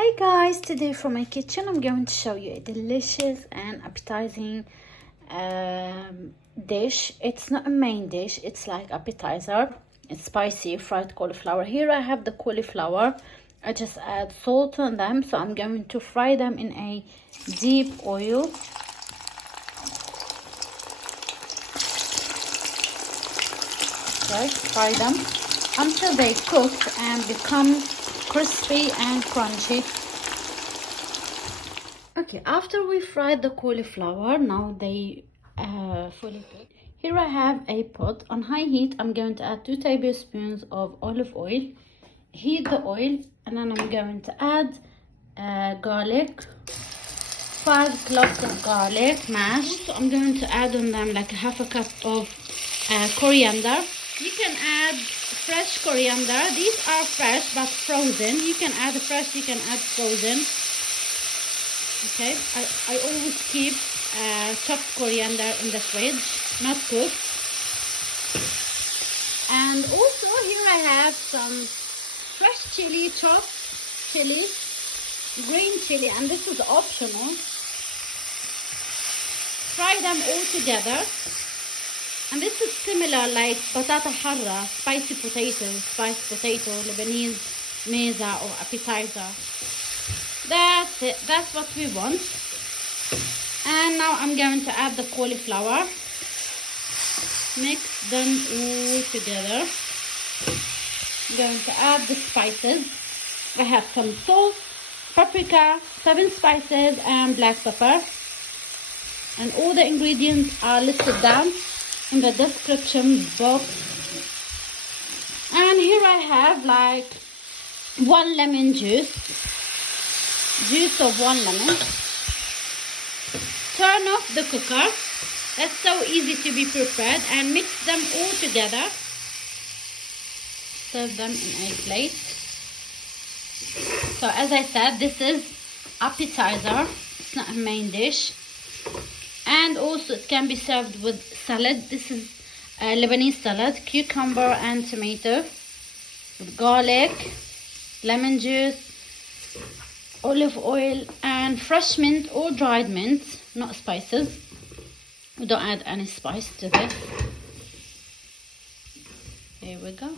Hey guys, today from my kitchen I'm going to show you a delicious and appetizing dish. It's not a main dish, it's like appetizer. It's spicy fried cauliflower. Here I have the cauliflower. I just add salt on them, so I'm going to fry them in a deep oil. Right, fry them until they cook and become crispy and crunchy. Okay, after we fried the cauliflower, now they fully cooked. Here I have a pot on high heat. I'm going to add 2 tablespoons of olive oil. Heat the oil, and then I'm going to add garlic, 5 cloves of garlic mashed. So I'm going to add on them like half a cup of coriander. You can add fresh coriander. These are fresh but frozen. You can add fresh, you can add frozen. Okay, I always keep chopped coriander in the fridge, not cooked. And also here I have some fresh chili, chopped chili, green chili, and this is optional. Fry them all together. And this is similar like patata harra, spicy potato, spiced potato, Lebanese meza or appetizer. That's it, that's what we want. And now I'm going to add the cauliflower. Mix them all together. I'm going to add the spices. I have some salt, paprika, 7 spices and black pepper. And all the ingredients are listed down in the description box. And here I have like 1 lemon juice of 1 lemon. Turn off the cooker. That's so easy to be prepared, and mix them all together. Serve them in a plate. So as I said, this is appetizer, it's not a main dish. And also it can be served with salad. This is a Lebanese salad, cucumber and tomato, with garlic, lemon juice, olive oil, and fresh mint or dried mint, not spices. We don't add any spice to this. Here we go.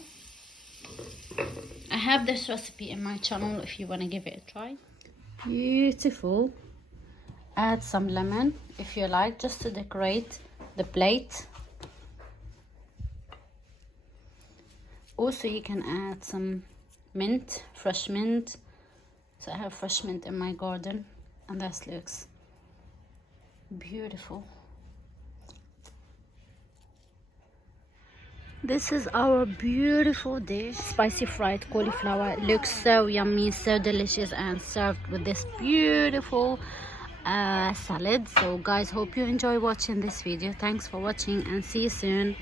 I have this recipe in my channel if you want to give it a try. Beautiful. Add some lemon if you like, just to decorate the plate. Also you can add some mint, fresh mint. So I have fresh mint in my garden, and that looks beautiful. This is our beautiful dish, spicy fried cauliflower. It looks so yummy, so delicious, and served with this beautiful salad. So guys, hope you enjoy watching this video. Thanks for watching and see you soon.